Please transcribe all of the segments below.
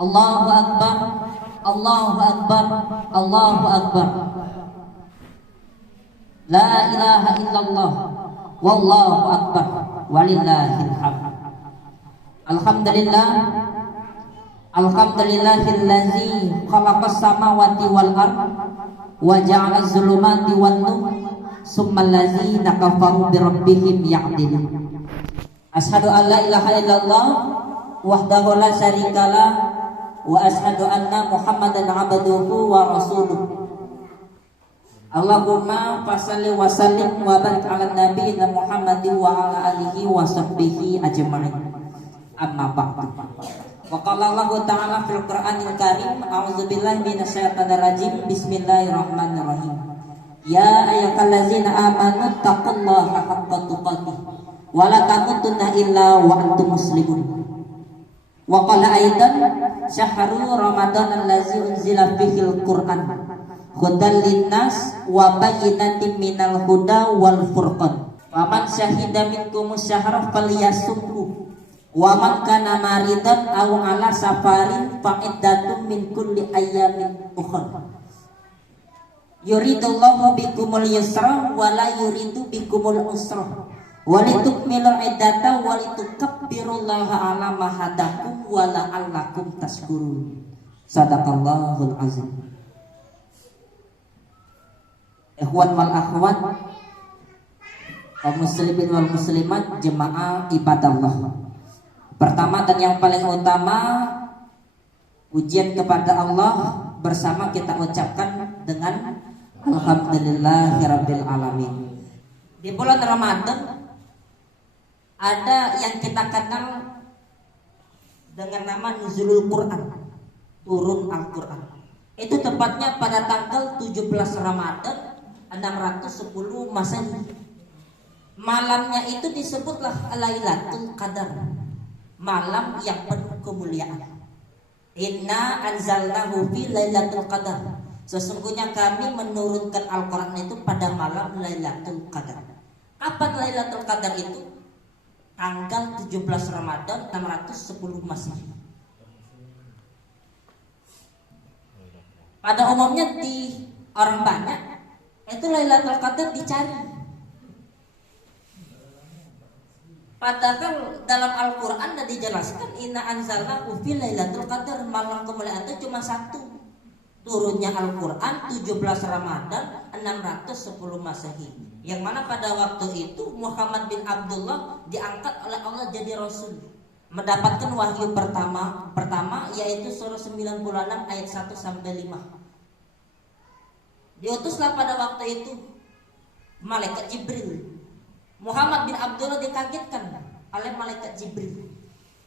Allahu Akbar, Allahu Akbar, Allahu Akbar. La ilaha illallah, wallahu akbar, walillahil hamd. Alhamdulillah, alhamdulillahillazi khalaqas samawati wal ard wa ja'alaz zulumati wan nur, summal ladzina kafaru bi rabbihim ya'dilun. Asyhadu an la ilaha illallah wahdahu la syarikalah wa asyhadu anna Muhammadan abduhu wa rasuluh. Allahumma fasalli wa sallim wa barik ala nabiyina Muhammadin wa ala alihi wa sahbihi ajma'in. Amma ba'du. Wa qala Allah ta'ala fil Qur'anil Karim, a'udzubillahi minasyaitonir rajim. Bismillahirrahmanirrahim. Ya ayyuhallazina amanu taqullaha haqqa tuqatih wa la tamutunna illa wa antum muslimun. Wa qala aidan syahrul ramadan allazi unzila fihil Qur'an hudan linnas wa bayyinatin minal huda wal furqan. Wa man syahida minkum syahra falyasumhu wa man kana maridan aw ala safarin fa iddatun min kulli ayyamin ukhra. Yuridullahu bikumul yusra wa la yuridu bikumul usra wa litukmilul iddata wa litukabbirullaha ala ma hadakum wa la'allakum tashkurun. Sadaqallahul azim. Ikhwan wal akhwat, kaum muslimin wal muslimat, jemaah ibadallah. Pertama dan yang paling utama, pujian kepada Allah bersama kita ucapkan dengan alhamdulillahirabbil alamin. Di bulan Ramadan ada yang kita kenal dengan nama Nuzulul Quran, turun Al-Quran. Itu tepatnya pada tanggal 17 Ramadan 610 Masehi. Malamnya itu disebutlah Lailatul Qadar, malam yang penuh kemuliaan. Inna anzalnahu fi Lailatul Qadar. Sesungguhnya kami menurunkan Al-Quran itu pada malam Lailatul Qadar. Kapan Lailatul Qadar itu? Tanggal 17 Ramadan 610 Masehi. Pada umumnya di orang banyak itu Lailatul Qadar dicari. Padahal dalam Al-Quran sudah dijelaskan inna anzalnahu fi Lailatul Qadar, malam kemuliaan itu cuma satu. Turunnya Al-Quran 17 Ramadan 610 Masehi. Yang mana pada waktu itu Muhammad bin Abdullah diangkat oleh Allah jadi Rasul, mendapatkan wahyu pertama yaitu surah 96 ayat 1 sampai 5. Diutuslah pada waktu itu malaikat Jibril. Muhammad bin Abdullah dikagetkan oleh malaikat Jibril,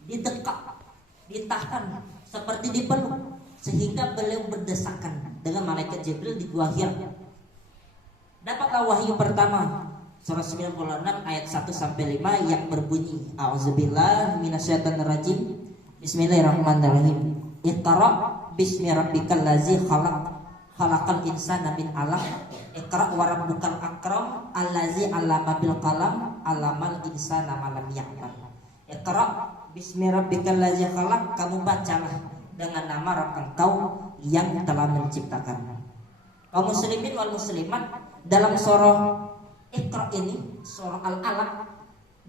didekap, ditahan, seperti dipeluk, sehingga beliau berdesakan dengan malaikat Jibril di Gua Hira. Dapatlah wahyu pertama surah 96 ayat 1 sampai 5 yang berbunyi, a'udzubillahi minasyaitonirrajim. Bismillahirrahmanirrahim. Iqra bismi rabbikal ladzi khalaq, khalaqal insana min 'alaq. Iqra wa rabbukal akram allazi 'allama bil qalam 'allamal insana ma lam ya'lam. Iqra bismi rabbikal ladzi khalaq, kamu bacalah dengan nama Rabb engkau yang telah menciptakan. Kaum muslimin wal muslimat, dalam surah Iqra ini, surah Al-Alaq,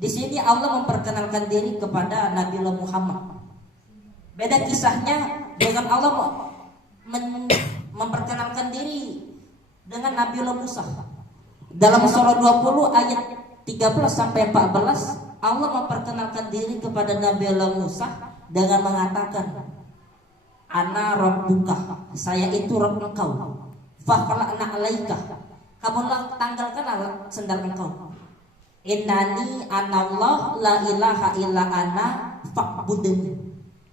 di sini Allah memperkenalkan diri kepada Nabiullah Muhammad. Beda kisahnya dengan Allah memperkenalkan diri dengan Nabiullah Musa. Dalam surah 20 ayat 13 sampai 14, Allah memperkenalkan diri kepada Nabiullah Musa dengan mengatakan, Ana rabbuka, saya itu Rabb engkau. Fakhla'na 'alaika, kamulah tanggalkan sendal engkau. Innani anallah la ilaha illa ana fa'budni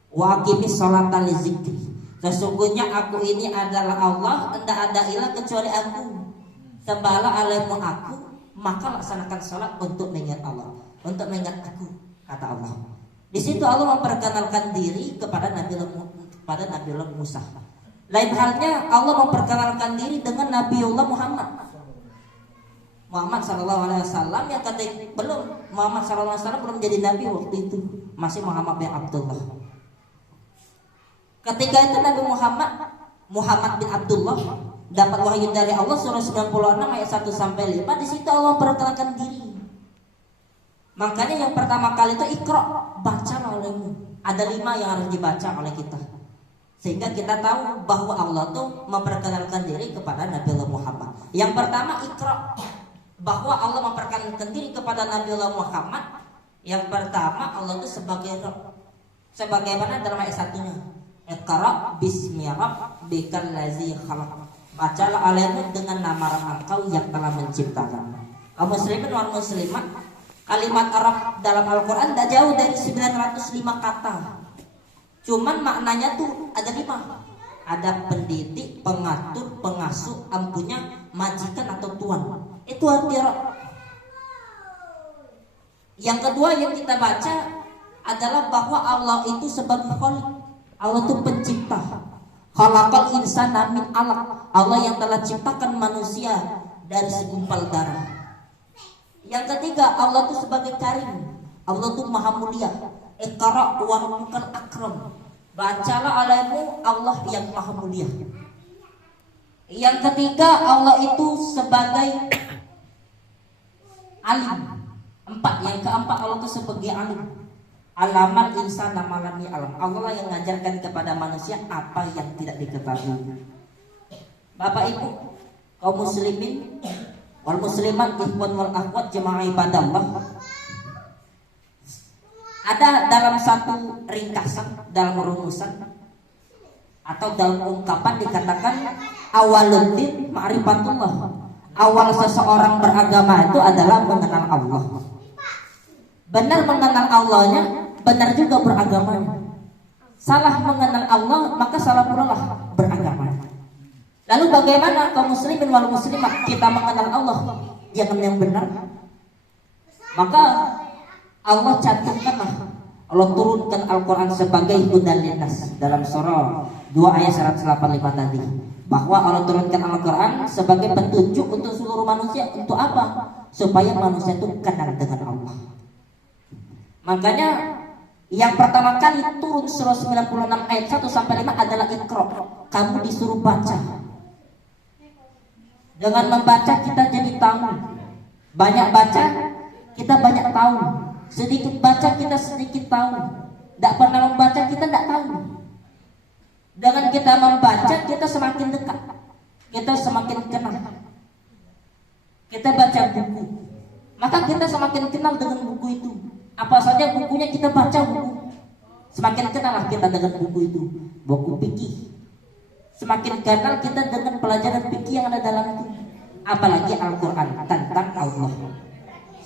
wa aqimis sholata li dzikri. Sesungguhnya aku ini adalah Allah, tidak ada ilah kecuali aku. Sembahlah olehmu aku, maka laksanakan sholat untuk mengingat Allah, untuk mengingat aku, kata Allah. Di situ Allah memperkenalkan diri kepada Nabiullah Musa. Lain halnya Allah memperkenalkan diri dengan Nabiullah Muhammad sallallahu alaihi wasallam yang Muhammad sallallahu alaihi wasallam belum jadi nabi waktu itu, masih Muhammad bin Abdullah. Ketika itu Nabi Muhammad bin Abdullah dapat wahyu dari Allah surah 96 ayat 1 sampai 5. Di situ Allah perkenalkan diri. Makanya yang pertama kali itu Iqra, bacalah olehmu. Ada 5 yang harus dibaca oleh kita. Sehingga kita tahu bahwa Allah tuh memperkenalkan diri kepada Nabi Allah Muhammad. Yang pertama Iqra, bahwa Allah memperkenalkan diri kepada Nabi Allah Muhammad. Yang pertama Allah itu sebagai Rabb. Sebagaimana dalam ayat satunya, Iqra bismi rabbikal ladzi khalaq. Bacalah olehmu dengan nama Rabb engkau yang telah menciptakan. Kaum muslimin wal muslimat, kalimat Arab dalam Al-Quran tidak jauh dari 905 kata. Cuman maknanya tuh ada 5. Ada pendidik, pengatur, pengasuh, ampunya, majikan atau tuan. Itu arti Arab. Yang kedua yang kita baca adalah bahwa Allah itu sebagai Khaliq. Allah itu pencipta. Khalaqal insana min 'alaq. Allah yang telah ciptakan manusia dari segumpal darah. Yang ketiga, Allah itu sebagai Karim. Allah itu maha mulia. Iqra wa rabbukal akram. Bacalah olehmu Allah yang maha mulia. Yang ketiga, Allah itu sebagai alim. 4. Yang keempat, Allah itu sebagai alim. Alamal insana malami alam. Allah yang mengajarkan kepada manusia apa yang tidak diketahui. Bapak Ibu, kaum muslimin wal muslimat, ikhwan wal akhwat, jemaah ibadallah. Ada dalam satu ringkasan, dalam rumusan atau dalam ungkapan dikatakan awwaluddin ma'rifatullah. Awal seseorang beragama itu adalah mengenal Allah. Benar mengenal Allahnya, benar juga beragamanya. Salah mengenal Allah, maka salah pula lah beragama. Lalu bagaimana kaum muslimin wal muslimat kita mengenal Allah yang benar? Maka Allah cantumkanlah, Allah turunkan Al-Quran sebagai hudan linnas dalam surah 2 ayat 185 tadi, bahwa Allah turunkan Al-Quran sebagai petunjuk untuk seluruh manusia. Untuk apa? Supaya manusia itu kenal dengan Allah. Makanya yang pertama kali turun surah 96 ayat 1 sampai 5 adalah Iqra. Kamu disuruh baca. Dengan membaca kita jadi tahu. Banyak baca kita banyak tahu. Sedikit baca kita sedikit tahu. Tidak pernah membaca kita tidak tahu. Dengan kita membaca kita semakin dekat. Kita semakin kenal. Kita baca buku, maka kita semakin kenal dengan buku itu. Apa saja bukunya kita baca buku, semakin kenal kita dengan buku itu. Buku fikih, semakin kenal kita dengan pelajaran fikih yang ada dalam itu. Apalagi Al-Quran tentang Allah.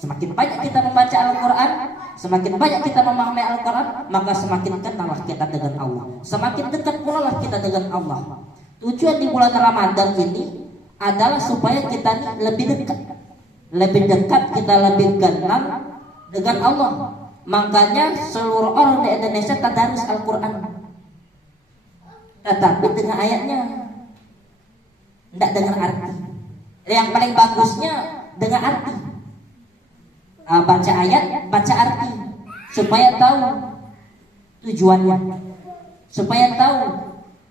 Semakin banyak kita membaca Al-Quran, semakin banyak kita memahami Al-Quran, maka semakin kenal kita dengan Allah. Semakin dekat pula lah kita dengan Allah. Tujuan di bulan Ramadan ini adalah supaya kita lebih dekat, kita lebih kenal dengan Allah. Makanya seluruh orang di Indonesia tadarus Al-Quran, tetapi dengan ayatnya, tidak dengan arti. Yang paling bagusnya dengan arti. Baca ayat, baca arti, supaya tahu tujuannya, supaya tahu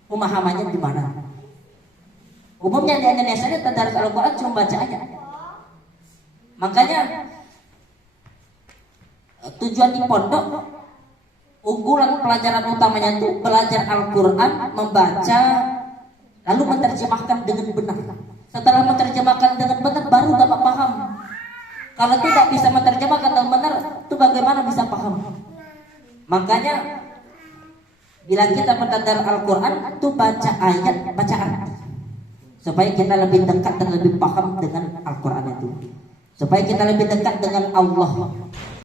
pemahamannya di mana. Umumnya di Indonesia ini tadarus Al-Quran cuma baca aja. Makanya tujuan di pondok, unggulan pelajaran utamanya itu belajar Al-Quran, membaca, lalu menerjemahkan dengan benar. Setelah menerjemahkan dengan benar, baru dapat paham. Kalau tidak bisa menerjemahkan dengan benar, itu bagaimana bisa paham? Makanya bila kita belajar Al-Quran, itu baca ayat, baca arti, supaya kita lebih dekat dan lebih paham dengan Al-Quran itu, supaya kita lebih dekat dengan Allah.